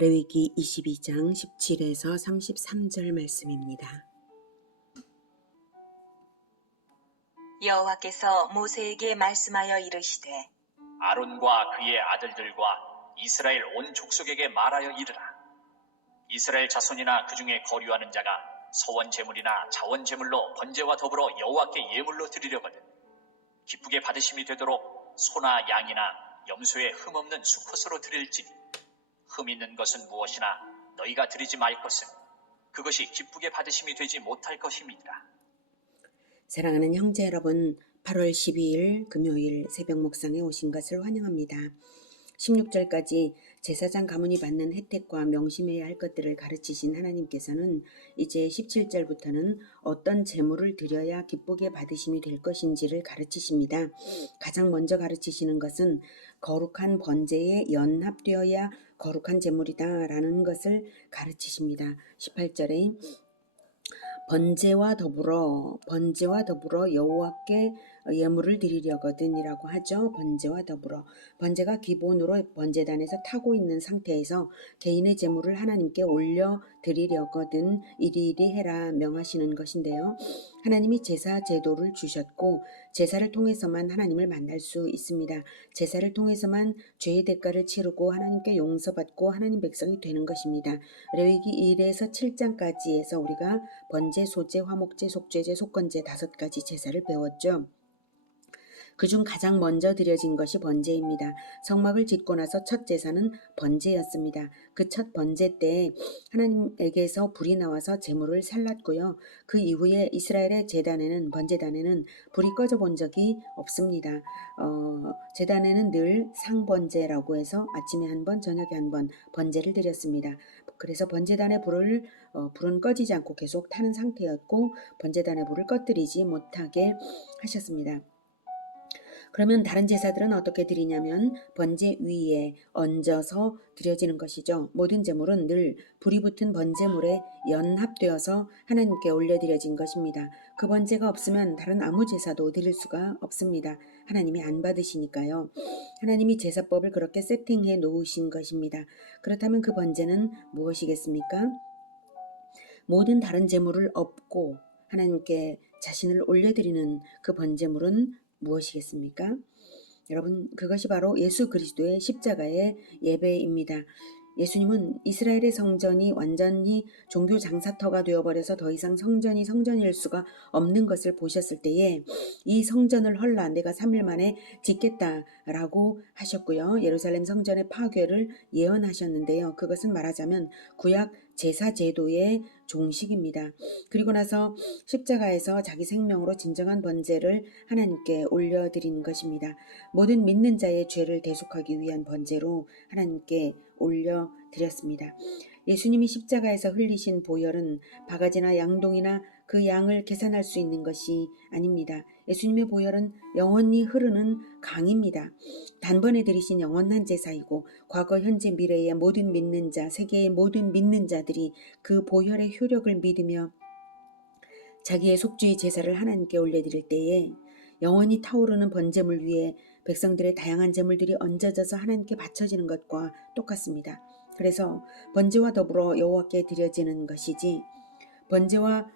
레위기 22장 17에서 33절 말씀입니다. 여호와께서 모세에게 말씀하여 이르시되 아론과 그의 아들들과 이스라엘 온 족속에게 말하여 이르라. 이스라엘 자손이나 그 중에 거류하는 자가 서원 제물이나 자원 제물로 번제와 더불어 여호와께 예물로 드리려거든 기쁘게 받으심이 되도록 소나 양이나 염소의 흠 없는 수컷으로 드릴지니 흠 있는 것은 무엇이나 너희가 드리지 말 것은 그것이 기쁘게 받으심이 되지 못할 것임이니라. 사랑하는 형제 여러분, 8월 12일 금요일 새벽 묵상에 오신 것을 환영합니다. 16절까지 제사장 가문이 받는 혜택과 명심해야 할 것들을 가르치신 하나님께서는 이제 17절부터는 어떤 제물을 드려야 기쁘게 받으심이 될 것인지를 가르치십니다. 가장 먼저 가르치시는 것은 거룩한 번제에 연합되어야 거룩한 제물이다라는 것을 가르치십니다. 18절에 번제와 더불어 여호와께 예물을 드리려거든이라고 하죠. 번제와 더불어. 번제가 기본으로 번제단에서 타고 있는 상태에서 개인의 제물을 하나님께 올려 드리려거든 이리이리 해라 명하시는 것인데요. 하나님이 제사 제도를 주셨고 제사를 통해서만 하나님을 만날 수 있습니다. 제사를 통해서만 죄의 대가를 치르고 하나님께 용서받고 하나님 백성이 되는 것입니다. 레위기 1에서 7장까지 해서 우리가 번제, 소제, 화목제, 속죄제, 속건제 5가지 제사를 배웠죠. 그중 가장 먼저 드려진 것이 번제입니다. 성막을 짓고 나서 첫 제사는 번제였습니다. 그 첫 번제 때 하나님에게서 불이 나와서 제물을 살랐고요. 그 이후에 이스라엘의 번제단에는 불이 꺼져 본 적이 없습니다. 제단에는 늘 상번제라고 해서 아침에 한 번, 저녁에 한 번 번제를 드렸습니다. 그래서 번제단의 불은 꺼지지 않고 계속 타는 상태였고 번제단의 불을 꺼뜨리지 못하게 하셨습니다. 그러면 다른 제사들은 어떻게 드리냐면 번제 위에 얹어서 드려지는 것이죠. 모든 제물은 늘 불이 붙은 번제물에 연합되어서 하나님께 올려드려진 것입니다. 그 번제가 없으면 다른 아무 제사도 드릴 수가 없습니다. 하나님이 안 받으시니까요. 하나님이 제사법을 그렇게 세팅해 놓으신 것입니다. 그렇다면 그 번제는 무엇이겠습니까? 모든 다른 제물을 엎고 하나님께 자신을 올려드리는 그 번제물은 무엇이겠습니까? 여러분, 그것이 바로 예수 그리스도의 십자가의 예배입니다. 예수님은 이스라엘의 성전이 완전히 종교 장사터가 되어버려서 더 이상 성전일 수가 없는 것을 보셨을 때에 이 성전을 헐라 내가 3일 만에 짓겠다라고 하셨고요. 예루살렘 성전의 파괴를 예언하셨는데요. 그것은 말하자면 구약 제사 제도의 종식입니다. 그리고 나서 십자가에서 자기 생명으로 진정한 번제를 하나님께 올려드린 것입니다. 모든 믿는 자의 죄를 대속하기 위한 번제로 하나님께 올려드렸습니다. 예수님이 십자가에서 흘리신 보혈은 바가지나 양동이나 그 양을 계산할 수 있는 것이 아닙니다. 예수님의 보혈은 영원히 흐르는 강입니다. 단번에 드리신 영원한 제사이고 과거, 현재, 미래의 모든 믿는 자, 세계의 모든 믿는 자들이 그 보혈의 효력을 믿으며 자기의 속죄의 제사를 하나님께 올려드릴 때에 영원히 타오르는 번제물 위에 백성들의 다양한 제물들이 얹어져서 하나님께 바쳐지는 것과 똑같습니다. 그래서 번제와 더불어 여호와께 드려지는 것이지 번제와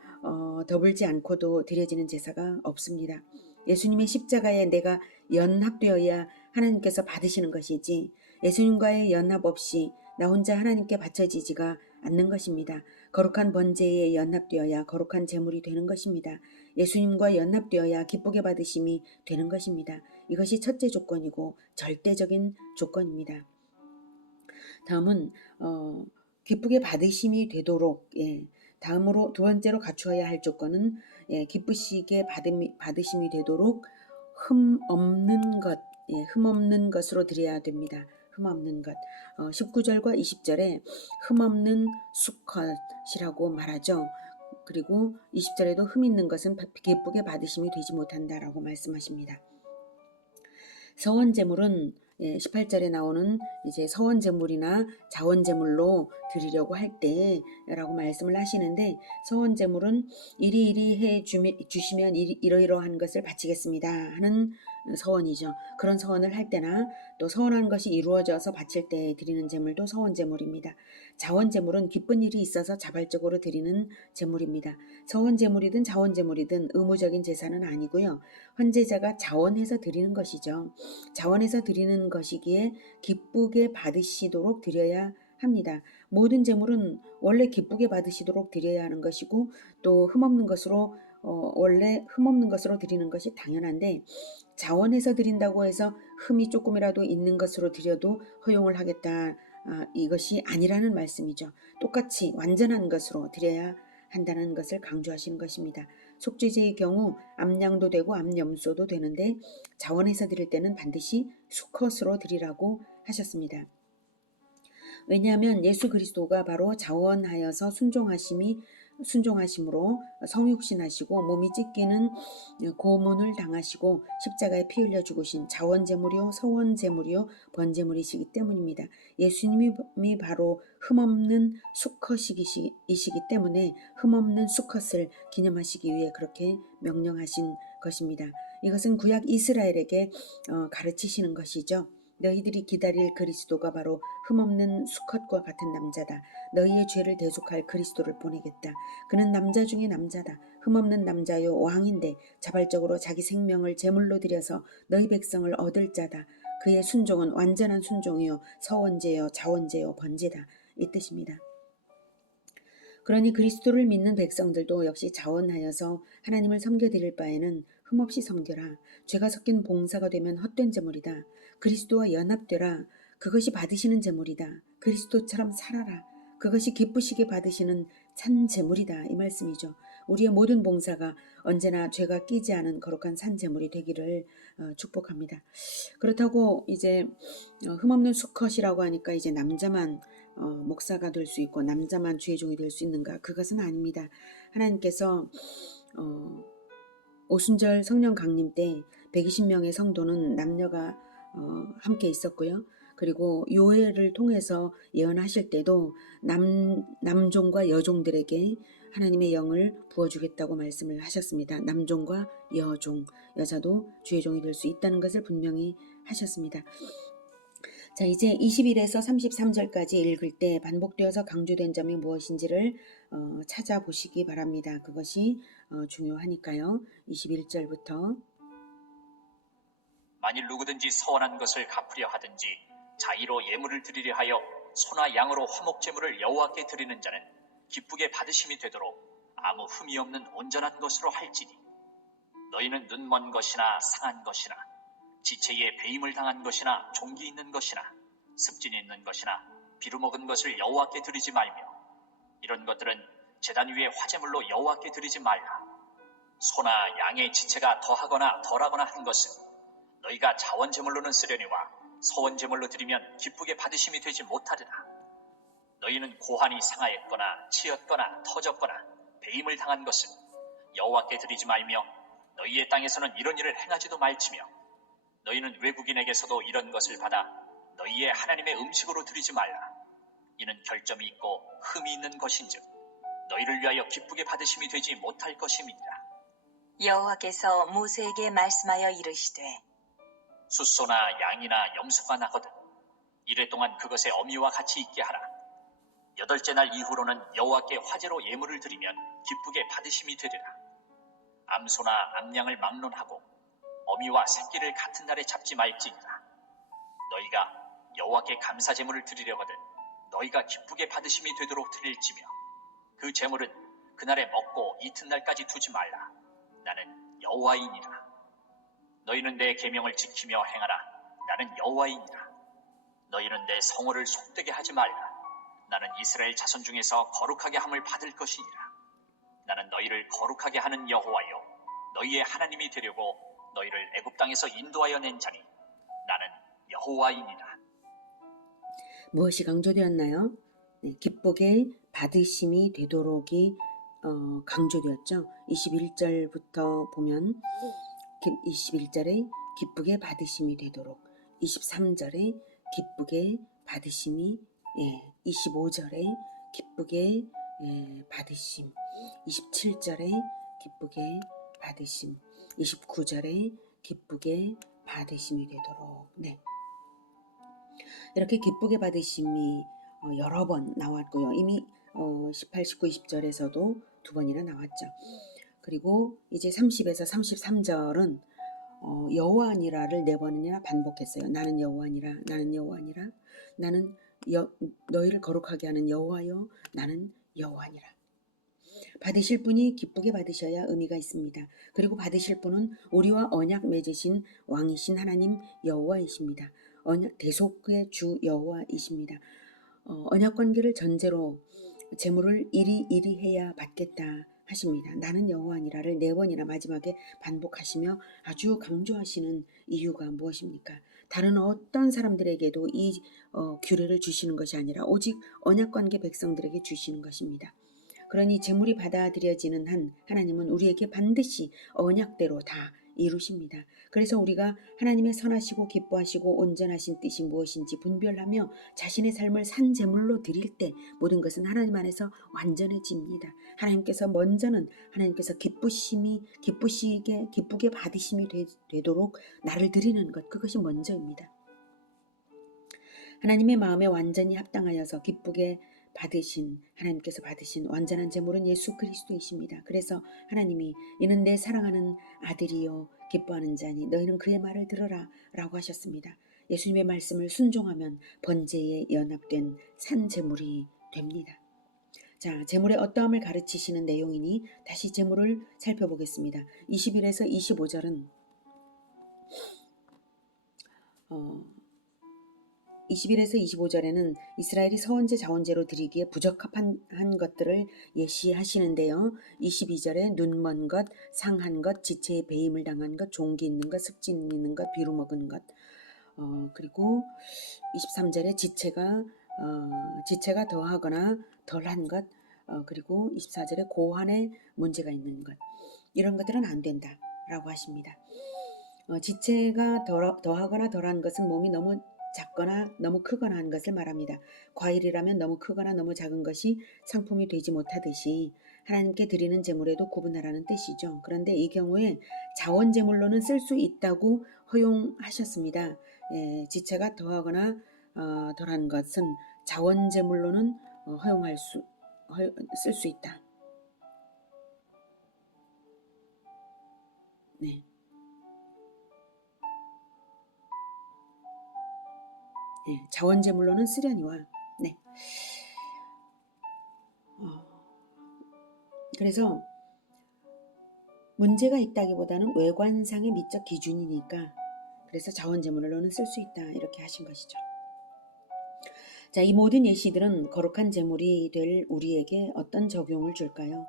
더불지 않고도 드려지는 제사가 없습니다. 예수님의 십자가에 내가 연합되어야 하나님께서 받으시는 것이지 예수님과의 연합 없이 나 혼자 하나님께 바쳐지지가 않는 것입니다. 거룩한 번제에 연합되어야 거룩한 제물이 되는 것입니다. 예수님과 연합되어야 기쁘게 받으심이 되는 것입니다. 이것이 첫째 조건이고 절대적인 조건입니다. 다음은 기쁘게 받으심이 되도록 다음으로 두 번째로 갖추어야 할 조건은 기쁘시게 받으심이 되도록 흠 없는 것으로 드려야 됩니다. 흠 없는 것. 19절과 20절에 흠 없는 수컷이라고 말하죠. 그리고 20절에도 흠 있는 것은 기쁘게 받으심이 되지 못한다라고 말씀하십니다. 서원제물은 18절에 나오는 이제 서원제물이나 자원제물로 드리려고 할 때라고 말씀을 하시는데 서원제물은 이리이리 해 주시면 이러이러한 것을 바치겠습니다 하는 서원이죠. 그런 서원을 할 때나 또 서원한 것이 이루어져서 바칠 때 드리는 제물도 서원 제물입니다. 자원 제물은 기쁜 일이 있어서 자발적으로 드리는 제물입니다. 서원 제물이든 자원 제물이든 의무적인 제사는 아니고요. 헌제자가 자원해서 드리는 것이죠. 자원해서 드리는 것이기에 기쁘게 받으시도록 드려야 합니다. 모든 제물은 원래 기쁘게 받으시도록 드려야 하는 것이고 또 흠없는 것으로 원래 흠없는 것으로 드리는 것이 당연한데 자원해서 드린다고 해서 흠이 조금이라도 있는 것으로 드려도 허용을 하겠다. 이것이 아니라는 말씀이죠. 똑같이 완전한 것으로 드려야 한다는 것을 강조하시는 것입니다. 속죄제의 경우 암양도 되고 암염소도 되는데 자원해서 드릴 때는 반드시 수컷으로 드리라고 하셨습니다. 왜냐하면 예수 그리스도가 바로 자원하여서 순종하심으로 성육신하시고 몸이 찢기는 고문을 당하시고 십자가에 피 흘려 죽으신 자원제물이요 서원제물이요 번제물이시기 때문입니다. 예수님이 바로 흠없는 수컷이시기 때문에 흠없는 수컷을 기념하시기 위해 그렇게 명령하신 것입니다. 이것은 구약 이스라엘에게 가르치시는 것이죠. 너희들이 기다릴 그리스도가 바로 흠없는 수컷과 같은 남자다. 너희의 죄를 대속할 그리스도를 보내겠다. 그는 남자 중에 남자다. 흠없는 남자요 왕인데 자발적으로 자기 생명을 제물로 드려서 너희 백성을 얻을 자다. 그의 순종은 완전한 순종이요 서원제요 자원제요 번제다. 이 뜻입니다. 그러니 그리스도를 믿는 백성들도 역시 자원하여서 하나님을 섬겨드릴 바에는 흠없이 섬겨라. 죄가 섞인 봉사가 되면 헛된 제물이다. 그리스도와 연합되라. 그것이 받으시는 제물이다. 그리스도처럼 살아라. 그것이 기쁘시게 받으시는 산 제물이다. 이 말씀이죠. 우리의 모든 봉사가 언제나 죄가 끼지 않은 거룩한 산 제물이 되기를 축복합니다. 그렇다고 이제 흠없는 수컷이라고 하니까 이제 남자만 목사가 될 수 있고 남자만 주의 종이 될 수 있는가? 그것은 아닙니다. 하나님께서 오순절 성령 강림 때 120명의 성도는 남녀가 함께 있었고요. 그리고 요해를 통해서 예언하실 때도 남종과 여종들에게 하나님의 영을 부어주겠다고 말씀을 하셨습니다. 남종과 여종, 여자도 주의 종이 될 수 있다는 것을 분명히 하셨습니다. 자, 이제 21에서 33절까지 읽을 때 반복되어서 강조된 점이 무엇인지를 찾아보시기 바랍니다. 그것이 중요하니까요. 21절부터 만일 누구든지 서원한 것을 갚으려 하든지 자의로 예물을 드리려 하여 소나 양으로 화목제물을 여호와께 드리는 자는 기쁘게 받으심이 되도록 아무 흠이 없는 온전한 것으로 할지니 너희는 눈먼 것이나 상한 것이나 지체에 배임을 당한 것이나 종기 있는 것이나 습진이 있는 것이나 비루먹은 것을 여호와께 드리지 말며 이런 것들은 제단 위에 화제물로 여호와께 드리지 말라. 소나 양의 지체가 더하거나 덜하거나 한 것은 너희가 자원제물로는 쓰려니와 서원제물로 드리면 기쁘게 받으심이 되지 못하리라. 너희는 고환이 상하였거나 치였거나 터졌거나 배임을 당한 것은 여호와께 드리지 말며 너희의 땅에서는 이런 일을 행하지도 말지며 너희는 외국인에게서도 이런 것을 받아 너희의 하나님의 음식으로 드리지 말라. 이는 결점이 있고 흠이 있는 것인즉 너희를 위하여 기쁘게 받으심이 되지 못할 것임이니라. 여호와께서 모세에게 말씀하여 이르시되 숫소나 양이나 염소가 나거든 이래 동안 그것의 어미와 같이 있게 하라. 8째 날 이후로는 여호와께 화제로 예물을 드리면 기쁘게 받으심이 되리라. 암소나 암양을 막론하고 어미와 새끼를 같은 날에 잡지 말지니라. 너희가 여호와께 감사제물을 드리려거든 너희가 기쁘게 받으심이 되도록 드릴지며 그 제물은 그날에 먹고 이튿날까지 두지 말라. 나는 여호와이니라. 너희는 내 계명을 지키며 행하라. 나는 여호와이니라. 너희는 내 성호를 속되게 하지 말라. 나는 이스라엘 자손 중에서 거룩하게 함을 받을 것이니라. 나는 너희를 거룩하게 하는 여호와요 너희의 하나님이 되려고 너희를 애굽 땅에서 인도하여 낸 자니 나는 여호와이니라. 무엇이 강조되었나요? 네, 기쁘게 받으심이 되도록이 강조되었죠. 21절부터 보면 21절에 기쁘게 받으심이 되도록 23절에 기쁘게 받으심이 25절에 기쁘게 받으심 27절에 기쁘게 받으심 29절에 기쁘게 받으심이 되도록. 네. 이렇게 기쁘게 받으심이 여러 번 나왔고요. 이미 18, 19, 20절에서도 두 번이나 나왔죠. 그리고 이제 30에서 33절은 여호와니라를 네 번이나 반복했어요. 나는 여호와니라, 나는 여호와니라, 나는 너희를 거룩하게 하는 여호와여, 나는 여호와니라. 받으실 분이 기쁘게 받으셔야 의미가 있습니다. 그리고 받으실 분은 우리와 언약 맺으신 왕이신 하나님 여호와이십니다. 대속의 주 여호와이십니다. 언약 관계를 전제로 재물을 이리 해야 받겠다 하십니다. 나는 여호와니라를 네 번이나 마지막에 반복하시며 아주 강조하시는 이유가 무엇입니까? 다른 어떤 사람들에게도 이 규례를 주시는 것이 아니라 오직 언약 관계 백성들에게 주시는 것입니다. 그러니 재물이 받아들여지는 한 하나님은 우리에게 반드시 언약대로 다 이루십니다. 그래서 우리가 하나님의 선하시고 기뻐하시고 온전하신 뜻이 무엇인지 분별하며 자신의 삶을 산 제물로 드릴 때 모든 것은 하나님 안에서 완전해집니다. 하나님께서 먼저는 하나님께서 기쁘게 받으심이 되도록 나를 드리는 것, 그것이 먼저입니다. 하나님의 마음에 완전히 합당하여서 기쁘게 하나님께서 받으신 완전한 제물은 예수 그리스도이십니다. 그래서 하나님이 이는 내 사랑하는 아들이요 기뻐하는 자니 너희는 그의 말을 들으라 라고 하셨습니다. 예수님의 말씀을 순종하면 번제에 연합된 산 제물이 됩니다. 자, 제물의 어떠함을 가르치시는 내용이니 다시 제물을 살펴보겠습니다. 21에서 25절은 21에서 25절에는 이스라엘이 서원제 자원제로 드리기에 부적합한 것들을 예시하시는데요. 22절에 눈먼 것, 상한 것, 지체에 배임을 당한 것, 종기 있는 것, 습진 있는 것, 비루 먹은 것, 그리고 23절에 지체가 더하거나 덜한 것, 그리고 24절에 고환에 문제가 있는 것, 이런 것들은 안 된다라고 하십니다. 지체가 더하거나 덜한 것은 몸이 너무 작거나 너무 크거나 한 것을 말합니다. 과일이라면 너무 크거나 너무 작은 것이 상품이 되지 못하듯이 하나님께 드리는 제물에도 구분하라는 뜻이죠. 그런데 이 경우에 자원 제물로는 쓸 수 있다고 허용하셨습니다. 지체가 더하거나 덜한 것은 자원 제물로는 쓸 수 있다. 네. 자원제물로는 쓰려니와. 네. 그래서 문제가 있다기보다는 외관상의 미적 기준이니까 그래서 자원제물로는 쓸 수 있다 이렇게 하신 것이죠. 자, 이 모든 예시들은 거룩한 제물이 될 우리에게 어떤 적용을 줄까요?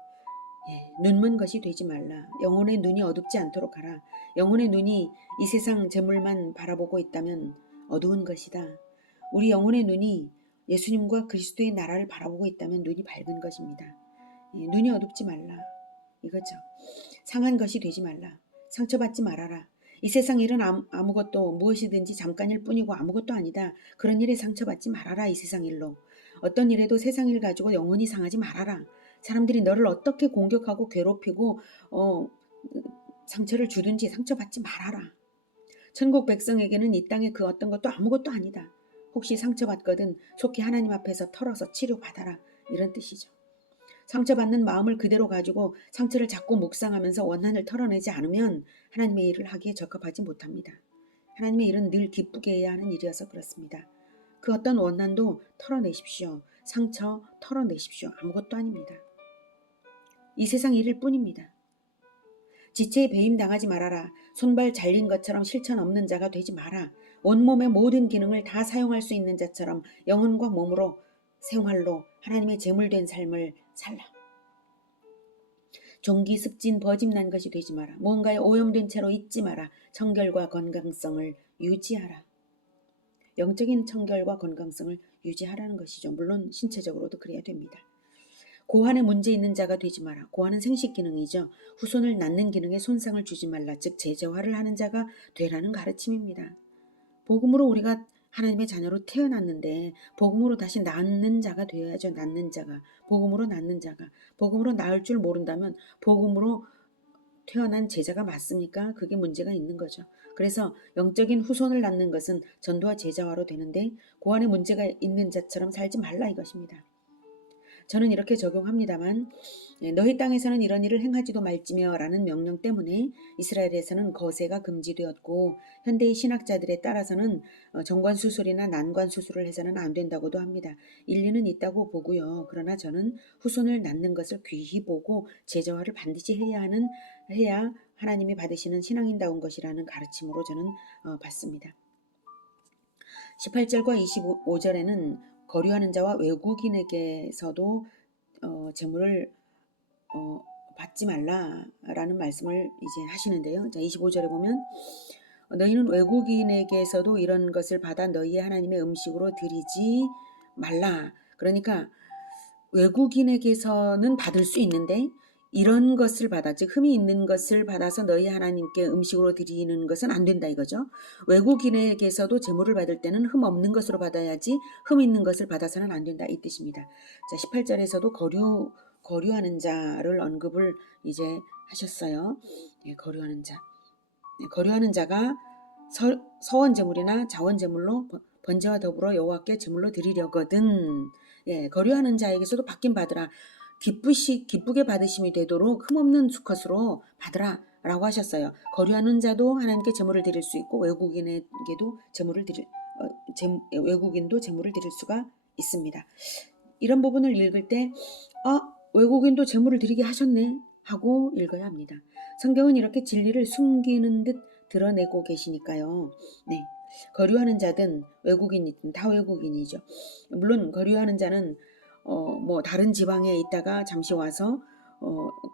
눈먼 것이 되지 말라. 영혼의 눈이 어둡지 않도록 하라. 영혼의 눈이 이 세상 제물만 바라보고 있다면 어두운 것이다. 우리 영혼의 눈이 예수님과 그리스도의 나라를 바라보고 있다면 눈이 밝은 것입니다. 눈이 어둡지 말라. 이거죠. 상한 것이 되지 말라. 상처받지 말아라. 이 세상 일은 아무것도 무엇이든지 잠깐일 뿐이고 아무것도 아니다. 그런 일에 상처받지 말아라. 이 세상 일로. 어떤 일에도 세상 일 가지고 영혼이 상하지 말아라. 사람들이 너를 어떻게 공격하고 괴롭히고 상처를 주든지 상처받지 말아라. 천국 백성에게는 이 땅의 그 어떤 것도 아무것도 아니다. 혹시 상처받거든 속히 하나님 앞에서 털어서 치료받아라. 이런 뜻이죠. 상처받는 마음을 그대로 가지고 상처를 자꾸 묵상하면서 원한을 털어내지 않으면 하나님의 일을 하기에 적합하지 못합니다. 하나님의 일은 늘 기쁘게 해야 하는 일이어서 그렇습니다. 그 어떤 원한도 털어내십시오. 상처 털어내십시오. 아무것도 아닙니다. 이 세상 일일 뿐입니다. 지체에 배임 당하지 말아라. 손발 잘린 것처럼 실천 없는 자가 되지 마라. 온몸의 모든 기능을 다 사용할 수 있는 자처럼 영혼과 몸으로 생활로 하나님의 제물된 삶을 살라. 종기 습진 버짐난 것이 되지 마라. 무언가에 오염된 채로 있지 마라. 청결과 건강성을 유지하라. 영적인 청결과 건강성을 유지하라는 것이죠. 물론 신체적으로도 그래야 됩니다. 고환에 문제 있는 자가 되지 마라. 고환은 생식 기능이죠. 후손을 낳는 기능에 손상을 주지 말라. 즉 제재화를 하는 자가 되라는 가르침입니다. 복음으로 우리가 하나님의 자녀로 태어났는데 복음으로 다시 낳는 자가 되어야죠. 낳는 자가. 복음으로 낳는 자가. 복음으로 낳을 줄 모른다면 복음으로 태어난 제자가 맞습니까? 그게 문제가 있는 거죠. 그래서 영적인 후손을 낳는 것은 전도와 제자화로 되는데 그 안에 문제가 있는 자처럼 살지 말라 이것입니다. 저는 이렇게 적용합니다만 너희 땅에서는 이런 일을 행하지도 말지며 라는 명령 때문에 이스라엘에서는 거세가 금지되었고 현대의 신학자들에 따라서는 정관수술이나 난관수술을 해서는 안 된다고도 합니다. 일리는 있다고 보고요. 그러나 저는 후손을 낳는 것을 귀히 보고 제자화를 반드시 해야 하나님이 받으시는 신앙인다운 것이라는 가르침으로 저는 봤습니다. 18절과 25절에는 거류하는 자와 외국인에게서도 재물을 받지 말라라는 말씀을 이제 하시는데요. 자, 25절에 보면 너희는 외국인에게서도 이런 것을 받아 너희의 하나님의 음식으로 드리지 말라. 그러니까 외국인에게서는 받을 수 있는데 이런 것을 받아, 즉 흠이 있는 것을 받아서 너희 하나님께 음식으로 드리는 것은 안 된다 이거죠. 외국인에게서도 제물을 받을 때는 흠 없는 것으로 받아야지 흠 있는 것을 받아서는 안 된다 이 뜻입니다. 자, 18절에서도 거류하는 자를 언급을 이제 하셨어요. 거류하는 자. 거류하는 자가 서원 제물이나 자원 제물로 번제와 더불어 여호와께 제물로 드리려거든. 거류하는 자에게서도 받긴 받으라. 기쁘게 받으심이 되도록 흠없는 수컷으로 받으라 라고 하셨어요. 거류하는 자도 하나님께 제물을 드릴 수 있고 외국인에게도 외국인도 제물을 드릴 수가 있습니다. 이런 부분을 읽을 때 외국인도 제물을 드리게 하셨네 하고 읽어야 합니다. 성경은 이렇게 진리를 숨기는 듯 드러내고 계시니까요. 네, 거류하는 자든 외국인이든 다 외국인이죠. 물론 거류하는 자는 뭐 다른 지방에 있다가 잠시 와서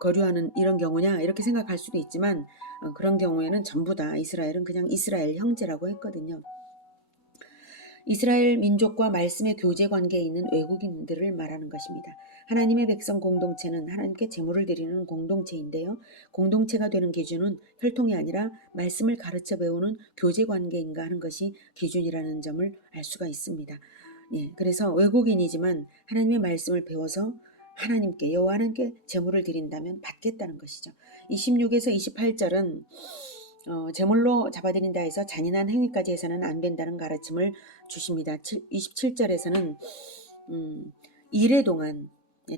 거류하는 이런 경우냐 이렇게 생각할 수도 있지만 그런 경우에는 전부 다 이스라엘은 그냥 이스라엘 형제라고 했거든요. 이스라엘 민족과 말씀의 교제 관계에 있는 외국인들을 말하는 것입니다. 하나님의 백성 공동체는 하나님께 제물을 드리는 공동체인데요. 공동체가 되는 기준은 혈통이 아니라 말씀을 가르쳐 배우는 교제 관계인가 하는 것이 기준이라는 점을 알 수가 있습니다. 그래서 외국인이지만 하나님의 말씀을 배워서 여호와 하나님께 제물을 드린다면 받겠다는 것이죠. 26에서 28절은 제물로 잡아들인다 해서 잔인한 행위까지 해서는 안 된다는 가르침을 주십니다. 27절에서는 일해 동안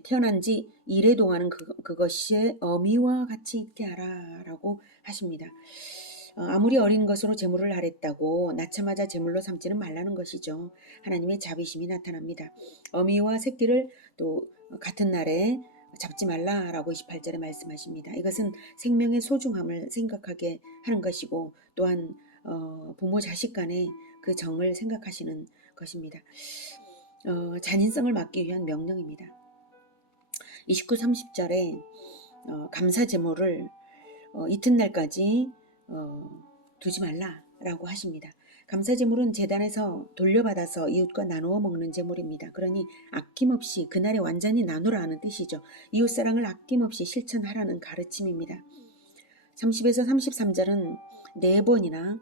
태어난 지 일해 동안은 그것이 어미와 같이 있게 하라라고 하십니다. 아무리 어린 것으로 제물을 하랬다고 낳자마자 제물로 삼지는 말라는 것이죠. 하나님의 자비심이 나타납니다. 어미와 새끼를 또 같은 날에 잡지 말라라고 28절에 말씀하십니다. 이것은 생명의 소중함을 생각하게 하는 것이고 또한 부모 자식 간의 그 정을 생각하시는 것입니다. 잔인성을 막기 위한 명령입니다. 29, 30절에 감사 제물을 이튿날까지 두지 말라라고 하십니다. 감사 제물은 제단에서 돌려받아서 이웃과 나누어 먹는 제물입니다. 그러니 아낌없이 그날에 완전히 나누라는 뜻이죠. 이웃사랑을 아낌없이 실천하라는 가르침입니다. 30에서 33절은 4번이나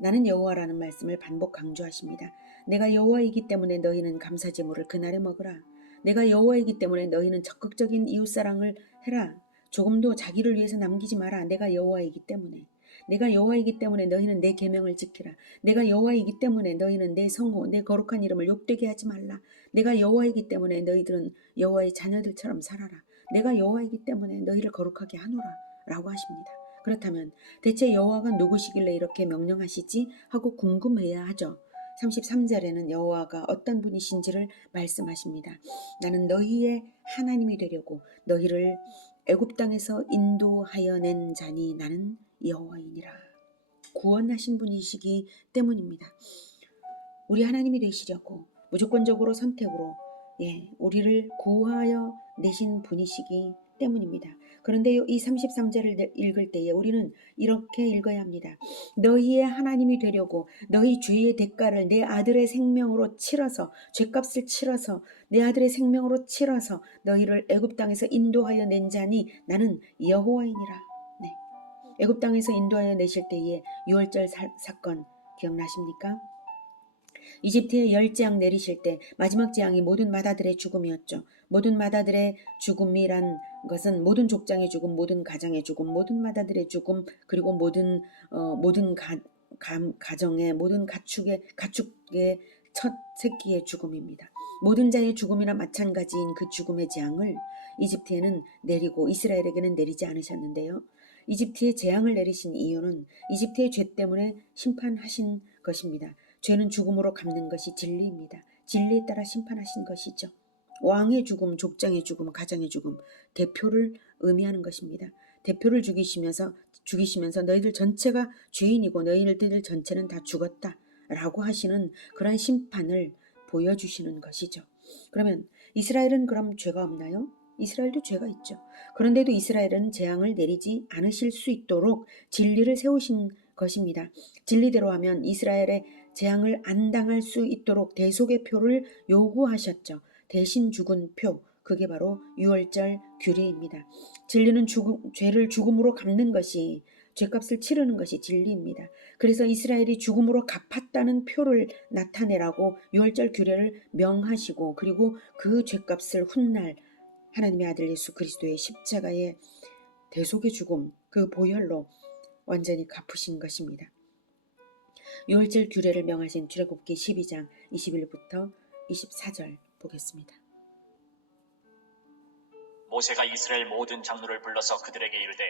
나는 여호와라는 말씀을 반복 강조하십니다. 내가 여호와이기 때문에 너희는 감사 제물을 그날에 먹으라. 내가 여호와이기 때문에 너희는 적극적인 이웃사랑을 해라. 조금도 자기를 위해서 남기지 마라. 내가 여호와이기 때문에. 내가 여호와이기 때문에 너희는 내 계명을 지키라. 내가 여호와이기 때문에 너희는 내 성호, 내 거룩한 이름을 욕되게 하지 말라. 내가 여호와이기 때문에 너희들은 여호와의 자녀들처럼 살아라. 내가 여호와이기 때문에 너희를 거룩하게 하노라 라고 하십니다. 그렇다면 대체 여호와가 누구시길래 이렇게 명령하시지 하고 궁금해야 하죠. 33절에는 여호와가 어떤 분이신지를 말씀하십니다. 나는 너희의 하나님이 되려고 너희를 애굽 땅에서 인도하여 낸 자니 나는 여호와이니라. 구원하신 분이시기 때문입니다. 우리 하나님이 되시려고 무조건적으로 선택으로 우리를 구하여 내신 분이시기 때문입니다. 그런데 이 33절을 읽을 때에 우리는 이렇게 읽어야 합니다. 너희의 하나님이 되려고 너희 죄의 대가를 내 아들의 생명으로 치러서 죄값을 치러서 내 아들의 생명으로 치러서 너희를 애굽 땅에서 인도하여 낸 자니 나는 여호와이니라. 애굽 땅에서 인도하여 내실 때에 유월절 사건 기억나십니까? 이집트에 10재앙 내리실 때 마지막 재앙이 모든 마다들의 죽음이었죠. 모든 마다들의 죽음이란 것은 모든 족장의 죽음, 모든 가장의 죽음, 모든 맏아들의 죽음, 그리고 모든 가정의 모든 가축의 첫 새끼의 죽음입니다. 모든 자의 죽음이나 마찬가지인 그 죽음의 재앙을 이집트에는 내리고 이스라엘에게는 내리지 않으셨는데요. 이집트에 재앙을 내리신 이유는 이집트의 죄 때문에 심판하신 것입니다. 죄는 죽음으로 갚는 것이 진리입니다. 진리에 따라 심판하신 것이죠. 왕의 죽음, 족장의 죽음, 가장의 죽음, 대표를 의미하는 것입니다. 대표를 죽이시면서 너희들 전체가 죄인이고 너희들 전체는 다 죽었다 라고 하시는 그런 심판을 보여주시는 것이죠. 그러면 이스라엘은 그럼 죄가 없나요? 이스라엘도 죄가 있죠. 그런데도 이스라엘은 재앙을 내리지 않으실 수 있도록 진리를 세우신 것입니다. 진리대로 하면 이스라엘의 재앙을 안 당할 수 있도록 대속의 표를 요구하셨죠. 대신 죽은 표, 그게 바로 유월절 규례입니다. 진리는 죄를 죽음으로 갚는 것이, 죄값을 치르는 것이 진리입니다. 그래서 이스라엘이 죽음으로 갚았다는 표를 나타내라고 유월절 규례를 명하시고, 그리고 그 죄값을 훗날 하나님의 아들 예수 그리스도의 십자가의 대속의 죽음, 그 보혈로 완전히 갚으신 것입니다. 유월절 규례를 명하신 출애굽기 12장 21부터 24절 보겠습니다. 모세가 이스라엘 모든 장로를 불러서 그들에게 이르되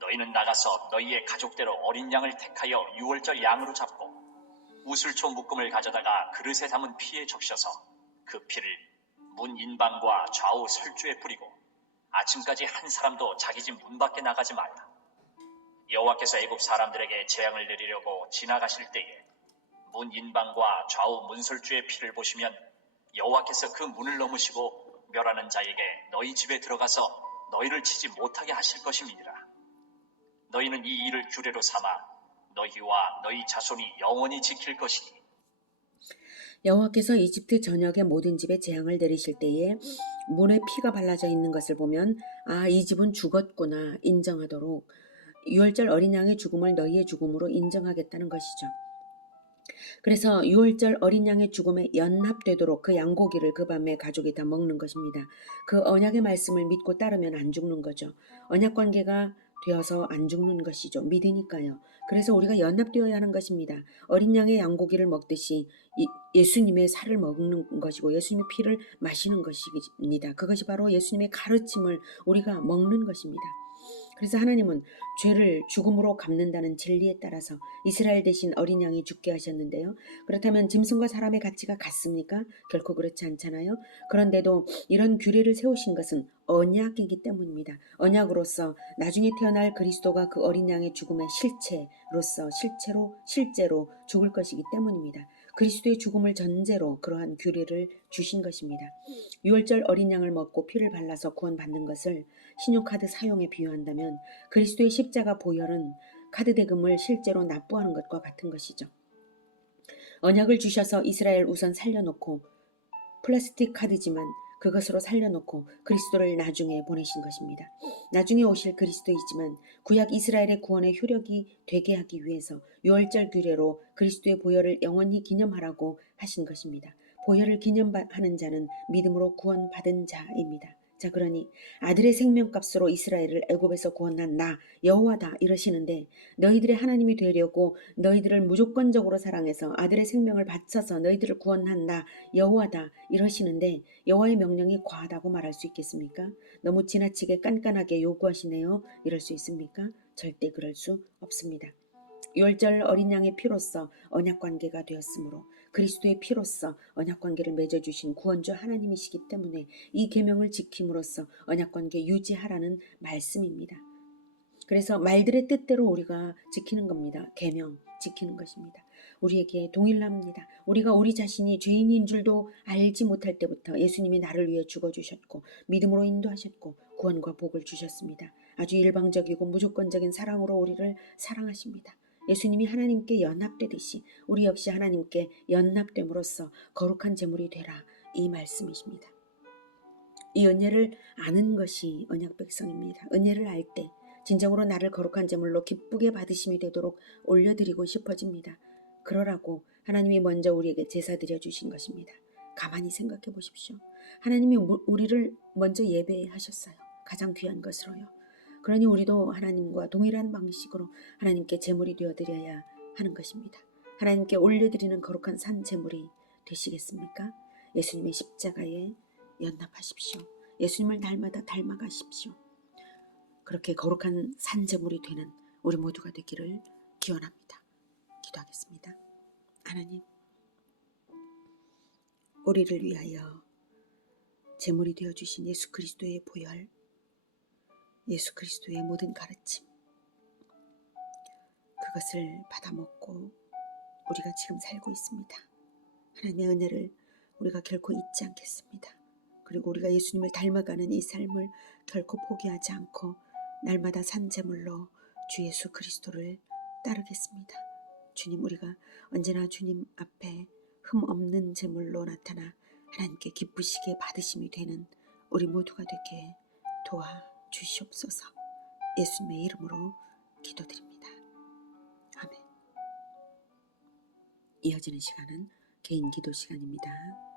너희는 나가서 너희의 가족대로 어린 양을 택하여 유월절 양으로 잡고 우슬초 묶음을 가져다가 그릇에 담은 피에 적셔서 그 피를 문 인방과 좌우 설주에 뿌리고 아침까지 한 사람도 자기 집 문 밖에 나가지 말라. 여호와께서 애굽 사람들에게 재앙을 내리려고 지나가실 때에 문 인방과 좌우 문설주의 피를 보시면 여호와께서 그 문을 넘으시고 멸하는 자에게 너희 집에 들어가서 너희를 치지 못하게 하실 것임이니라. 너희는 이 일을 규례로 삼아 너희와 너희 자손이 영원히 지킬 것이니. 여호와께서 이집트 전역의 모든 집에 재앙을 내리실 때에 문에 피가 발라져 있는 것을 보면 이 집은 죽었구나 인정하도록 유월절 어린 양의 죽음을 너희의 죽음으로 인정하겠다는 것이죠. 그래서 유월절 어린 양의 죽음에 연합되도록 그 양고기를 그 밤에 가족이 다 먹는 것입니다. 그 언약의 말씀을 믿고 따르면 안 죽는 거죠. 언약 관계가 되어서 안 죽는 것이죠. 믿으니까요. 그래서 우리가 연합되어야 하는 것입니다. 어린 양의 양고기를 먹듯이 예수님의 살을 먹는 것이고 예수님의 피를 마시는 것입니다. 그것이 바로 예수님의 가르침을 우리가 먹는 것입니다. 그래서 하나님은 죄를 죽음으로 갚는다는 진리에 따라서 이스라엘 대신 어린 양이 죽게 하셨는데요. 그렇다면 짐승과 사람의 가치가 같습니까? 결코 그렇지 않잖아요. 그런데도 이런 규례를 세우신 것은 언약이기 때문입니다. 언약으로서 나중에 태어날 그리스도가 그 어린 양의 죽음의 실제로 죽을 것이기 때문입니다. 그리스도의 죽음을 전제로 그러한 규례를 주신 것입니다. 유월절 어린 양을 먹고 피를 발라서 구원받는 것을 신용카드 사용에 비유한다면 그리스도의 십자가 보혈은 카드 대금을 실제로 납부하는 것과 같은 것이죠. 언약을 주셔서 이스라엘 우선 살려놓고 플라스틱 카드지만 그것으로 살려놓고 그리스도를 나중에 보내신 것입니다. 나중에 오실 그리스도이지만 구약 이스라엘의 구원의 효력이 되게 하기 위해서 유월절 규례로 그리스도의 보혈을 영원히 기념하라고 하신 것입니다. 보혈을 기념하는 자는 믿음으로 구원받은 자입니다. 자, 그러니 아들의 생명값으로 이스라엘을 애굽에서 구원한 나 여호와다 이러시는데 너희들의 하나님이 되려고 너희들을 무조건적으로 사랑해서 아들의 생명을 바쳐서 너희들을 구원한 나 여호와다 이러시는데 여호와의 명령이 과하다고 말할 수 있겠습니까? 너무 지나치게 깐깐하게 요구하시네요. 이럴 수 있습니까? 절대 그럴 수 없습니다. 유월절 어린 양의 피로써 언약관계가 되었으므로 그리스도의 피로써 언약관계를 맺어주신 구원주 하나님이시기 때문에 이 계명을 지킴으로써 언약관계 유지하라는 말씀입니다. 그래서 말들의 뜻대로 우리가 지키는 겁니다. 계명 지키는 것입니다. 우리에게 동일합니다. 우리가 우리 자신이 죄인인 줄도 알지 못할 때부터 예수님이 나를 위해 죽어주셨고 믿음으로 인도하셨고 구원과 복을 주셨습니다. 아주 일방적이고 무조건적인 사랑으로 우리를 사랑하십니다. 예수님이 하나님께 연합되듯이 우리 역시 하나님께 연합됨으로써 거룩한 제물이 되라 이 말씀이십니다. 이 은혜를 아는 것이 언약 백성입니다. 은혜를 알 때 진정으로 나를 거룩한 제물로 기쁘게 받으심이 되도록 올려드리고 싶어집니다. 그러라고 하나님이 먼저 우리에게 제사 드려주신 것입니다. 가만히 생각해 보십시오. 하나님이 우리를 먼저 예배하셨어요. 가장 귀한 것으로요. 그러니 우리도 하나님과 동일한 방식으로 하나님께 제물이 되어드려야 하는 것입니다. 하나님께 올려드리는 거룩한 산 제물이 되시겠습니까? 예수님의 십자가에 연합하십시오. 예수님을 날마다 닮아가십시오. 그렇게 거룩한 산 제물이 되는 우리 모두가 되기를 기원합니다. 기도하겠습니다. 하나님, 우리를 위하여 제물이 되어주신 예수 그리스도의 보혈, 예수 그리스도의 모든 가르침, 그것을 받아먹고 우리가 지금 살고 있습니다. 하나님의 은혜를 우리가 결코 잊지 않겠습니다. 그리고 우리가 예수님을 닮아가는 이 삶을 결코 포기하지 않고 날마다 산제물로 주 예수 그리스도를 따르겠습니다. 주님, 우리가 언제나 주님 앞에 흠 없는 제물로 나타나 하나님께 기쁘시게 받으심이 되는 우리 모두가 되게 도와주시옵소서. 예수님의 이름으로 기도드립니다. 아멘. 이어지는 시간은 개인 기도 시간입니다.